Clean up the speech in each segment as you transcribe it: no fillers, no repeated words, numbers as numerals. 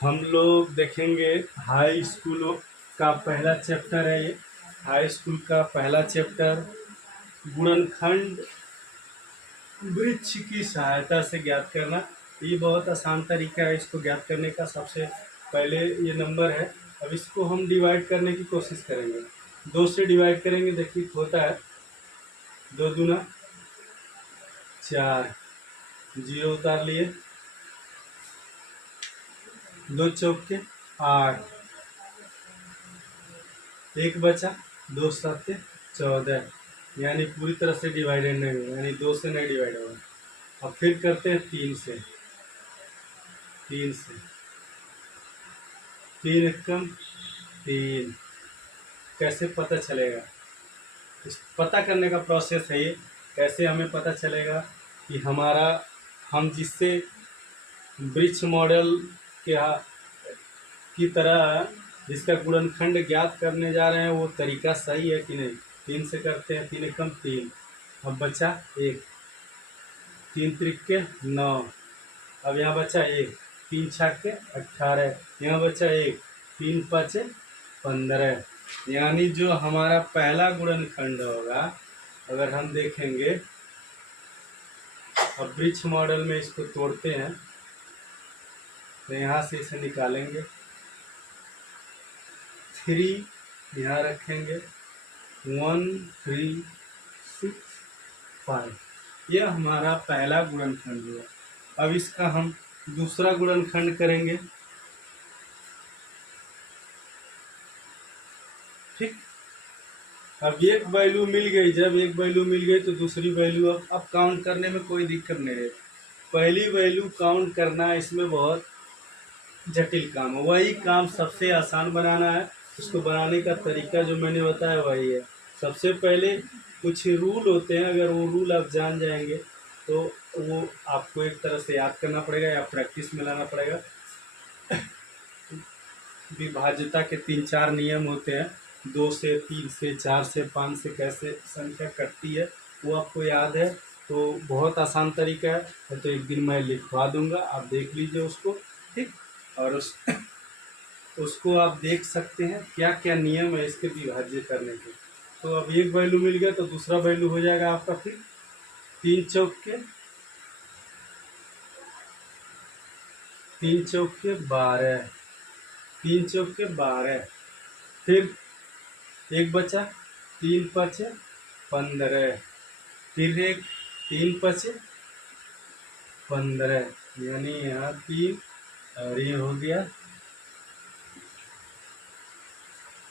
हम लोग देखेंगे हाई स्कूलों का पहला चैप्टर है ये। हाई स्कूल का पहला चैप्टर गुणनखंड वृक्ष की सहायता से ज्ञात करना। ये बहुत आसान तरीका है इसको ज्ञात करने का। सबसे पहले ये नंबर है, अब इसको हम डिवाइड करने की कोशिश करेंगे। 2 से डिवाइड करेंगे, देखिए होता है 2 दूना 4, 0 उतार लिए, 2 चौके 8, 1 बचा, 2 7 14, यानी पूरी तरह से डिवाइडेड नहीं हुआ, यानी 2 से नहीं डिवाइड होगा। अब फिर करते हैं 3 से, 3 एकम 3। कैसे पता चलेगा? इस पता करने का प्रोसेस है ये। कैसे हमें पता चलेगा कि हमारा हम जिससे वृक्ष मॉडल के की तरह जिसका गुणनखंड ज्ञात करने जा रहे हैं वो तरीका सही है कि नहीं। 3 से करते हैं, 3 एकम 3, अब बचा 1, 3 त्रिके 9, अब यहाँ बचा 1, 3 छक्के 18, यहाँ बचा 1, 3 पाँचे 15, यानी जो हमारा पहला गुणनखंड होगा, अगर हम देखेंगे अब वृक्ष मॉडल में इसको तोड़ते हैं तो यहाँ से इसे निकालेंगे, 3 यहाँ रखेंगे, 1 3 6 5, यह हमारा पहला गुणनखंड हुआ। अब इसका हम दूसरा गुणनखंड करेंगे, ठीक। अब एक वैल्यू मिल गई, जब एक वैल्यू मिल गई तो दूसरी वैल्यू अब काउंट करने में कोई दिक्कत नहीं है। पहली वैल्यू काउंट करना इसमें बहुत जटिल काम है, वही काम सबसे आसान बनाना है। उसको बनाने का तरीका जो मैंने बताया वही है। सबसे पहले कुछ रूल होते हैं, अगर वो रूल आप जान जाएंगे तो वो आपको एक तरह से याद करना पड़ेगा या प्रैक्टिस में लाना पड़ेगा। विभाज्यता के 3-4 नियम होते हैं, 2 से, 3 से, 4 से, 5 से कैसे संख्या कटती है वो आपको याद है, तो बहुत आसान तरीका है। तो एक दिन मैं लिखवा दूंगा, आप देख लीजिए उसको, ठीक। और उसको आप देख सकते हैं क्या क्या नियम है इसके विभाज्य करने के। तो अब एक वैल्यू मिल गया तो दूसरा वैल्यू हो जाएगा आपका फिर 3 चौके 12, 3 चौके 12, फिर एक बचा, 3 पाँचे 15, फिर एक 3 पाँचे 15, यानी यहाँ 3 और ये हो गया,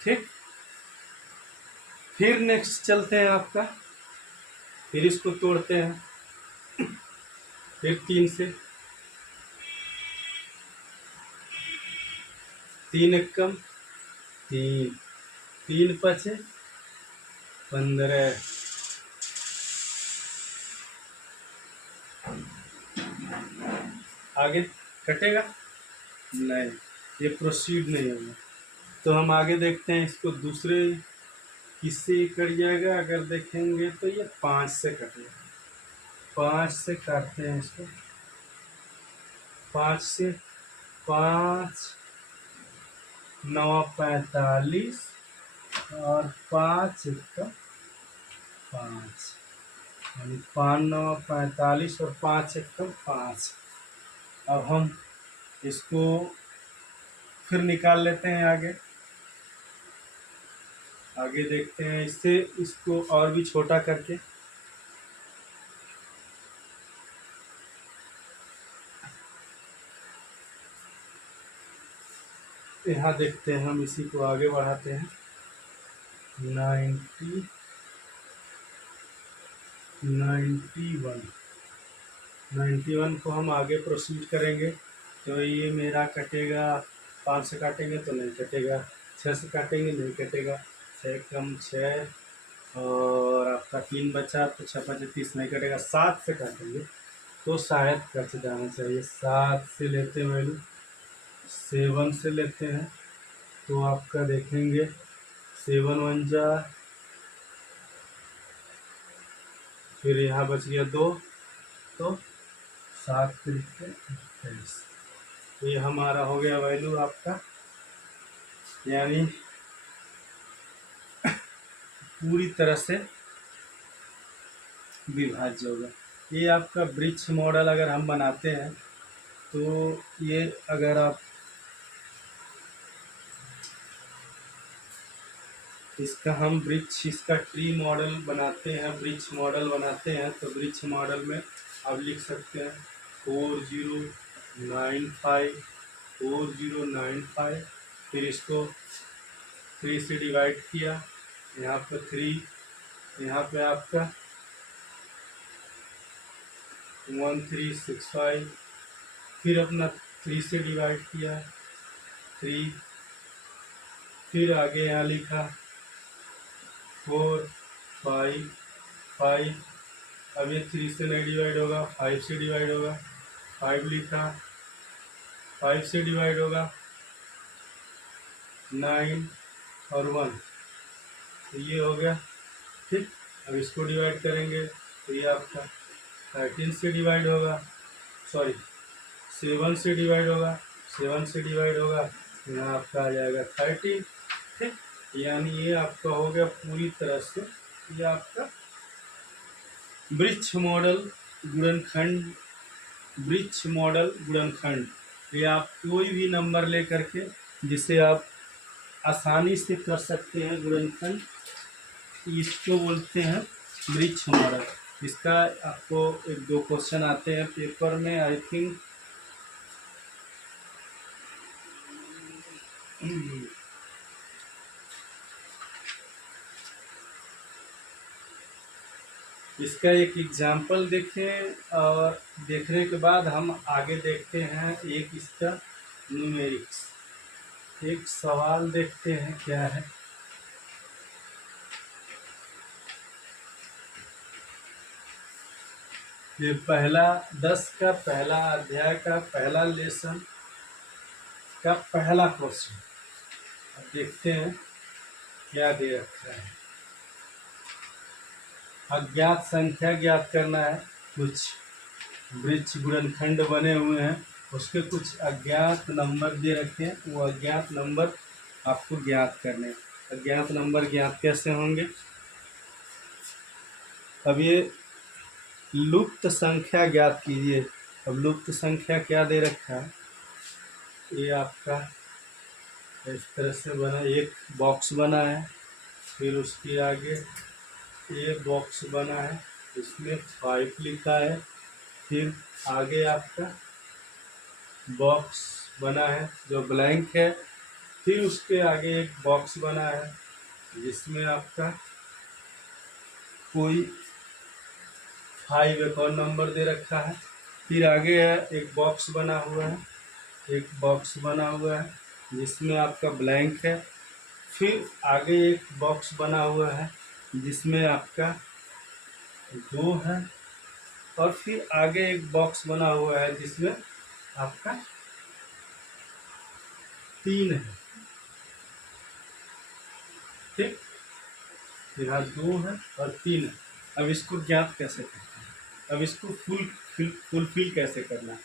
ठीक। फिर नेक्स्ट चलते हैं आपका, फिर इसको तोड़ते हैं, फिर 3 से, 3 एकम 3, 3 पाँचे 15, आगे कटेगा नहीं, ये प्रोसीड नहीं होगा। तो हम आगे देखते हैं इसको दूसरे किससे कट जाएगा। अगर देखेंगे तो ये 5 से कटेगा, 5 से काटते हैं इसको, 5 से, 5 9 45 और 5 1 5, यानी 5 9 45 और 5 1 5। अब हम इसको फिर निकाल लेते हैं आगे। आगे देखते हैं इससे इसको और भी छोटा करके, यहाँ देखते हैं हम इसी को आगे बढ़ाते हैं। 91 को हम आगे प्रोसीड करेंगे। तो ये मेरा कटेगा, 5 से काटेंगे तो नहीं कटेगा, 6 से काटेंगे नहीं कटेगा, 6 कम 6 और आपका 3 बचा तो 6 5 30 नहीं कटेगा। 7 से काटेंगे तो शायद कट जाना चाहिए। 7 से लेते हैं वैल्यू, 7 से लेते हैं तो आपका देखेंगे 7 1 जा, फिर यहाँ बच गया 2 तो 7 तरीके 28। ये हमारा हो गया वैल्यू आपका, यानी पूरी तरह से विभाज्य होगा। ये आपका वृक्ष मॉडल अगर हम बनाते हैं तो ये अगर आप इसका हम वृक्ष इसका ट्री मॉडल बनाते हैं, वृक्ष मॉडल बनाते हैं, तो वृक्ष मॉडल में आप लिख सकते हैं 4095 4095। फिर इसको 3 से डिवाइड किया, यहाँ पे 3, यहाँ पे आपका 1365। फिर अपना 3 से डिवाइड किया 3, फिर आगे यहाँ लिखा 4 5 5। अब ये 3 से नहीं डिवाइड होगा, 5 से डिवाइड होगा, 5 लिखा, 5 से डिवाइड होगा 9 और 1, तो ये हो गया। ठीक, अब इसको डिवाइड करेंगे तो ये आपका 13 से डिवाइड होगा, सॉरी 7 से डिवाइड होगा, 7 से डिवाइड होगा, यहाँ आपका आ जाएगा 13। ठीक, यानी ये आपका हो गया पूरी तरह से ये आपका वृक्ष मॉडल गुणनखंड, वृक्ष मॉडल गुणनखंड। ये आप कोई भी नंबर ले करके जिसे आप आसानी से कर सकते हैं गुणनखंड, इसको बोलते हैं वृक्ष मॉडल। इसका आपको 1-2 क्वेश्चन आते हैं पेपर में, आई थिंक इसका एक एग्जाम्पल देखें और देखने के बाद हम आगे देखते हैं एक इसका न्यूमेरिक्स। एक सवाल देखते हैं क्या है। ये पहला 10 का पहला अध्याय का पहला लेसन का पहला क्वेश्चन। अब देखते हैं क्या दे रखा है। अज्ञात संख्या ज्ञात करना है। कुछ वृक्ष गुणनखंड बने हुए हैं, उसके कुछ अज्ञात नंबर दे रखे हैं, वो अज्ञात नंबर आपको ज्ञात करने। अज्ञात नंबर ज्ञात कैसे होंगे? अब ये लुप्त संख्या ज्ञात कीजिए। अब लुप्त संख्या क्या दे रखा है? ये आपका इस तरह से बना, एक बॉक्स बना है, फिर उसके आगे ये बॉक्स बना है, इसमें 5 लिखा है, फिर आगे आपका बॉक्स बना है जो ब्लैंक है, फिर उसके आगे एक बॉक्स बना है जिसमें आपका कोई 5 एक और नंबर दे रखा है, फिर आगे है एक बॉक्स बना हुआ है, एक बॉक्स बना हुआ है जिसमें आपका ब्लैंक है, फिर आगे एक बॉक्स बना हुआ है जिसमें आपका 2 है, और फिर आगे एक बॉक्स बना हुआ है जिसमें आपका 3 है। ठीक, यहाँ 2 है और 3 है। अब इसको ज्ञात कैसे करते हैं? अब इसको फुलफिल कैसे करना है?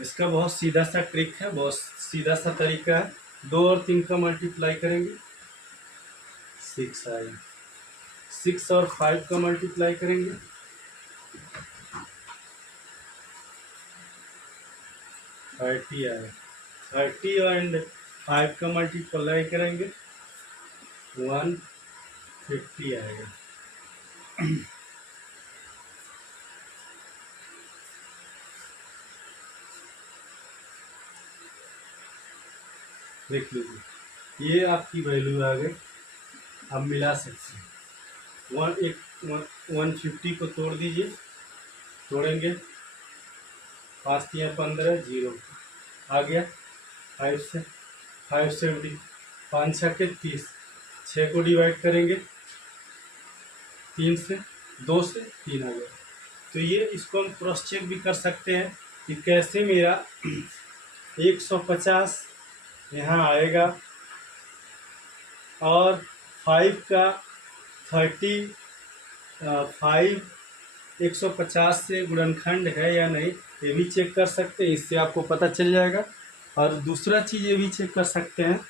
इसका बहुत सीधा सा ट्रिक है, बहुत सीधा सा तरीका है। 2 और 3 का मल्टीप्लाई करेंगे 6 आएगा, 6 और 5 का मल्टीप्लाई करेंगे 30 आएगा, 30 एंड 5 का मल्टीप्लाई करेंगे 150 आएगा। देख लीजिए, ये आपकी वैल्यू आ गई। आप मिला सकते हैं। 150 को तोड़ दीजिए, तोड़ेंगे 5 या 15, 0 आ गया। 5 से 570, 5 छक्के 30, 6 को डिवाइड करेंगे 3 से, 2 से 3 आ गया। तो ये इसको हम क्रॉस चेक भी कर सकते हैं कि कैसे मेरा 150 यहाँ आएगा और 5 का 35 150 से गुणनखंड है या नहीं, ये भी चेक कर सकते हैं, इससे आपको पता चल जाएगा। और दूसरा चीज़ ये भी चेक कर सकते हैं